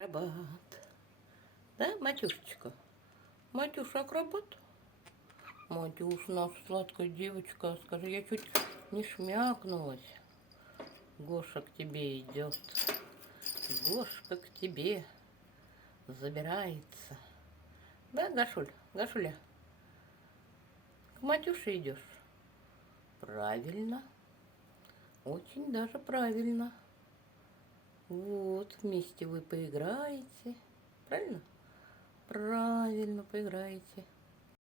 Акробат. Да, Матюшечка? Матюша акробат? Матюш, наша сладкая девочка, скажи, я чуть не шмякнулась. Гоша к тебе идет. Гошка к тебе забирается. Да, Гашуль, Гашуля? К Матюше идешь? Правильно. Очень даже правильно. Вот, вместе вы поиграете. Правильно? Правильно, поиграете.